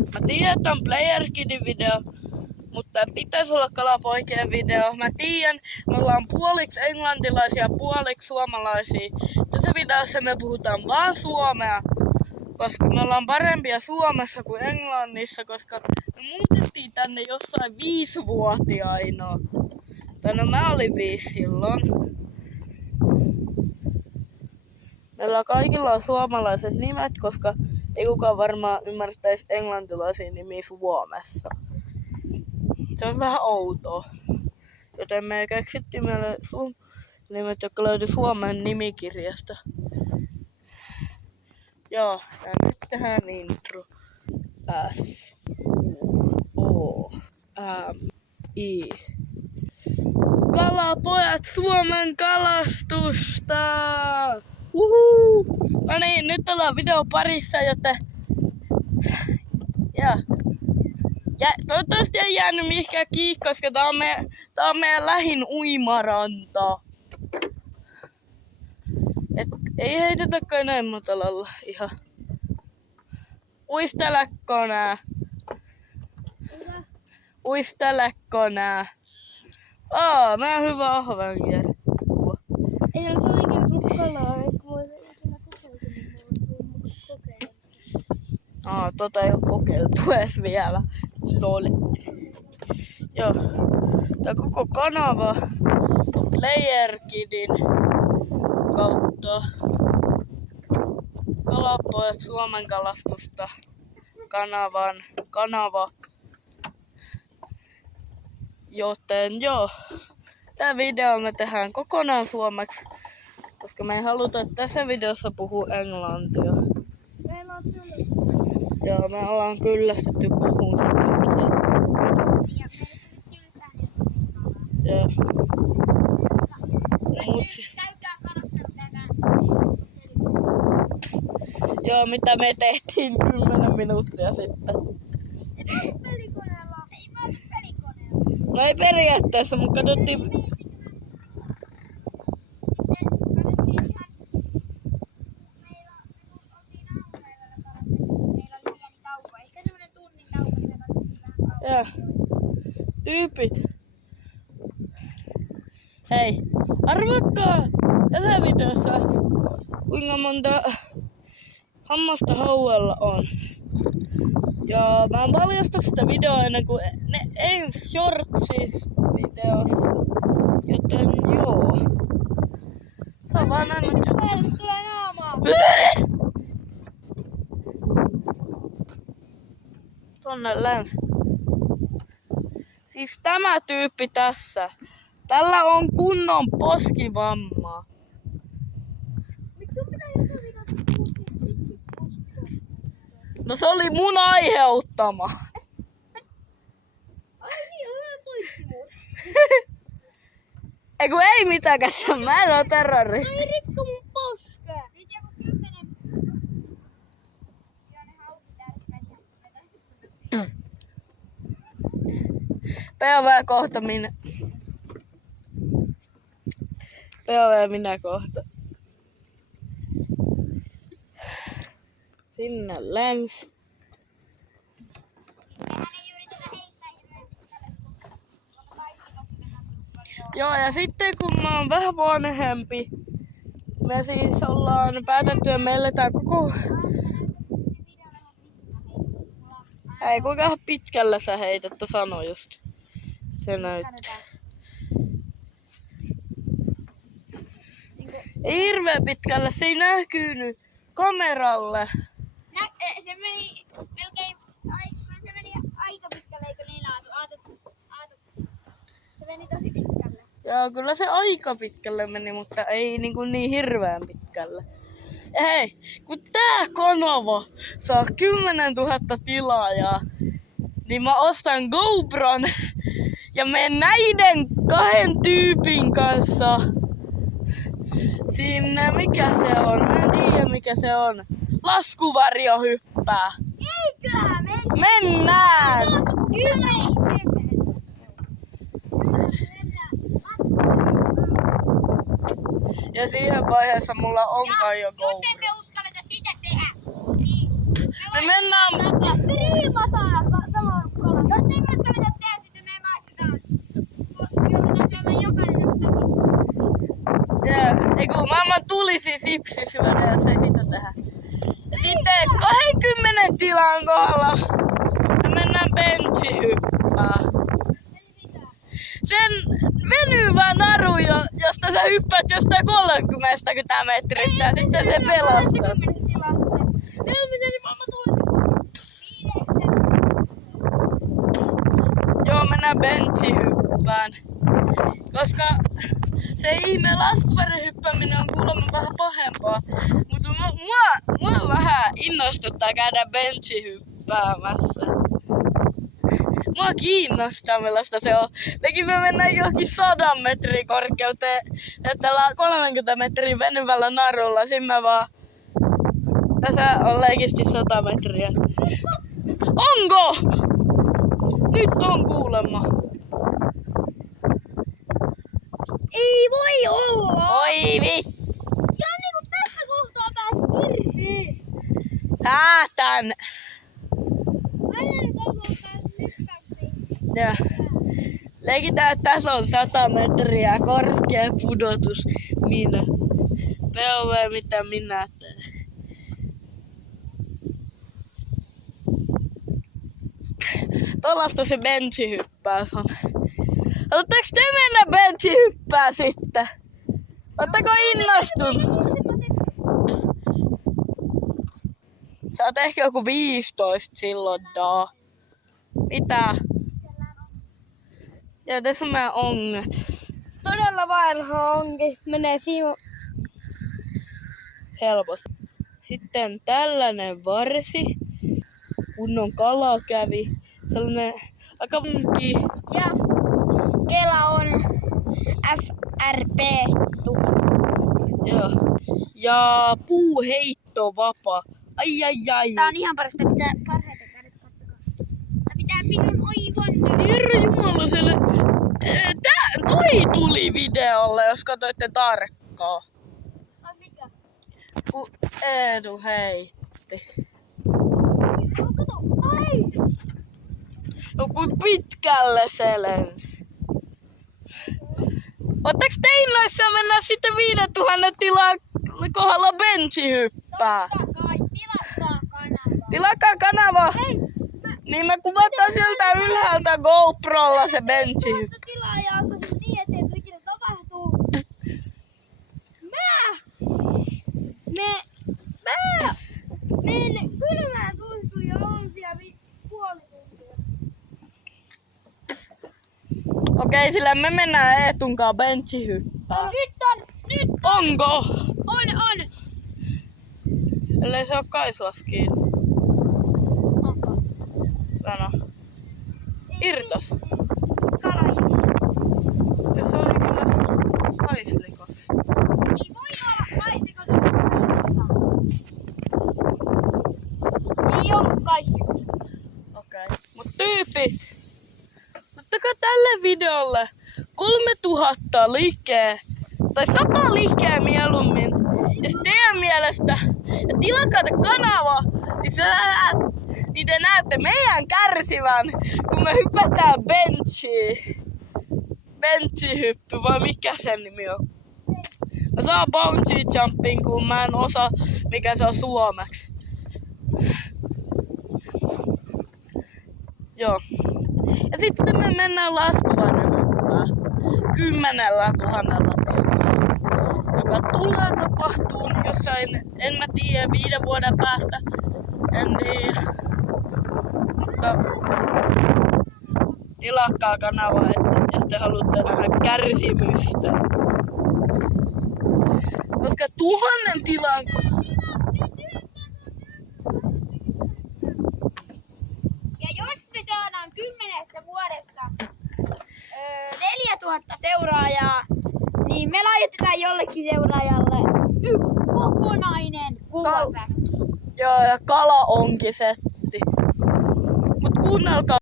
Mä tiedän, että on Player Kidin video, mutta pitäisi olla Kalapoikien video. Mä tiedän, me ollaan puoliksi englantilaisia, puoliksi suomalaisia. Tässä videossa me puhutaan vaan suomea, koska me ollaan parempia Suomessa kuin Englannissa, koska me muutettiin tänne jossain 5-vuotiaina. No mä olin 5 silloin. Meillä kaikilla on suomalaiset nimet, koska ei kukaan varmaan ymmärtäisi englantilaisia nimiä Suomessa. Se on vähän outoa. Joten me keksittiin meille nimet, jotka löytyi Suomen nimikirjasta. Joo, ja nyt tehdään intro. S, O, M, I. Kalapojat Suomen kalastusta! Uhuu! No niin, nyt ollaan video parissa, joten... Ja toivottavasti ei jäänyt mihinkään kiinni, koska tää on meidän lähin uimaranta. Et ei heitetäkään näin matalalla ihan. Uistelekko nää? Uistelekko nää? Mä oon hyvä ahvenjärkuva. Ei ole se oikein sun kalaa, eikö voisi ikinä kokeilta, niin kokeilla. Tota ei oo kokeiltu edes vielä. Lol. Joo. Tää koko kanava on Player Kidin kautta Kalapojat Suomen kalastusta kanava. Joten joo, tää video me tehdään kokonaan suomeksi, koska me ei haluta, että tässä videossa puhuu englantia. Joo, me ollaan kyllästytty puhumaan sitä kieltä. Joo. Joo, mitä me tehtiin 10 minuuttia sitten. Pelikoneella. Ei pääse pelikoneella. No ei periaatteessa, mutta katsottiin... Ja. Tyypit. Hei, arvatkaa tässä videossa kuinka monta hammasta hauella on. Ja mä en paljasta sitä videoa ennen kuin ne ensi shortsis videossa. Joten joo. Se on vaan aina nyt. Tulee naamaa. Tonne länsi. Siis tämä tyyppi tässä. Tällä on kunnon poskivamma. No se oli mun aiheuttama. Ai niin, on poikki muut. Eiku ei mitäänkään, mä en oo terroristi. Ei rikko mun poskea. Nyt joku 10. POV kohta minä. POV minä kohta. Sinne länsi. Joo, ja sitten kun mä oon vähän vanhempi, me siis ollaan päätetty, että me eletään koko... Ei, kuinka pitkällä sä heität, sano just. Se näyttää. Ei hirveän pitkälle, se ei näkynyt kameralle. Se meni melkein, se meni aika pitkälle, eikö niin Aatu? Se meni tosi pitkälle. Joo, kyllä se aika pitkälle meni, mutta ei niin hirveän pitkälle. Ja hei, kun tää kanava saa 10 000 tilaajaa, niin mä ostan GoPron ja menen näiden 2 tyypin kanssa sinne, mikä se on? Mä en tiedä mikä se on. Laskuvarjohyppää. Ei kyllä, Mennään! Kyllä. Ja siihen vaiheessa mulla onkaan jo GoPro. Jos emme uskalleta sitä tehdä, niin Me mennään... striimata tosi sipsi syödä, jos ei sitä tehdä. Ja sitten 20 tilan kohdalla me mennään benchihyppään. Sen venyvä naru, josta sä hyppäät jostain 30 metristä ja sitten se pelastaa. Joo, mennään benchihyppään. Koska se ihme laskuvarjohyppääminen on kuulemma vähän pahempaa. Mutta mua vähän innostuttaa käydä benchihyppäämässä. Mua kiinnostaa millaista se on. Lekin me mennään johonkin 100 metrin korkeuteen. Tällä 30 metrin venyvällä narulla. Siinä mä vaan... Tässä on leikisti 100 metriä. Onko? Nyt on kuulemma. Ei voi olla! Oi vittu! Ja niinku tässä kohtaa pääsi irti! Saatan! Aina koko pääsi Ja leikitään, että tässä on 100 metriä korkea pudotus. Minä. POV, mitä minä teen. Tuollaista se benchihyppäys on. Haluatteko te mennä benchihyppää sitten? Ootteko innostunut? Sä oot ehkä joku 15 silloin, Mitä? Ja tässä on meidän onget. Todella vanha onki. Menee siinä. Helpot. Sitten tällainen varsi. Kunnon kalakävi. Tällainen aika vanki. Ja kela on FRP 1000. Joo. Ja puuheittovapa. Ai. Tää on ihan parasta, pitää parhaita kädet katsokaa. Tää pitää pidun oivon. Herra Jumala, toi tuli videolle, jos katsoitte tarkkaan. Ai mikä? Kun Eetu heitti. Kato, ai! No kuin pitkälle se lensi. Ootteko te innoissaan mennä sitten 5000 tilan kohdalla benchihyppää? Tilatkaa kanava. Tilakaa kanava. Hei! Niin me kuvataan sieltä ylhäältä GoProlla se benchihyppä. Tilaajalta se tiedät, että ikinä tapahtuu. Menen kylmään suihtuun ja on siellä puoli tuntia. Okei, sillä me mennään Eetunkaan benchihyppää. Nyt! Onko? On! Ellei se oo Kaislas kiinni. Onko? Sano. Irtos. Kalaji. Ja se oli kyllä kaislikas. Ei voi olla kaislikas. Ei ollut kaislikas. Okei. Mut tyypit. Ottakaa tälle videolle 3000 liikkeä. Tai 100 liikkeä mieluummin. Jos teidän mielestä ja tilakaa kanava, niin te näette meidän kärsivän, kun me hypätään benchihyppy, vai mikä sen nimi on? Mä saan bungee jumping, kun mä en osaa mikä se on suomeksi. Joo. Ja sitten me mennään laskuvarjohyppään 10 000 tilalla. Joka tulee tapahtuun jossain, en mä tiedä, 5 vuoden päästä. En tiedä. Mutta tilatkaa kanava, että jos te haluatte nähdä kärsimystä. Koska 1000 tilan... Ja jos me saadaan 10 vuodessa 4000 seuraajaa, niin me laitetaan jollekin seuraajalle kokonainen kuvapäkki. Joo, ja kala onkin setti. Mut kuunnelkaa.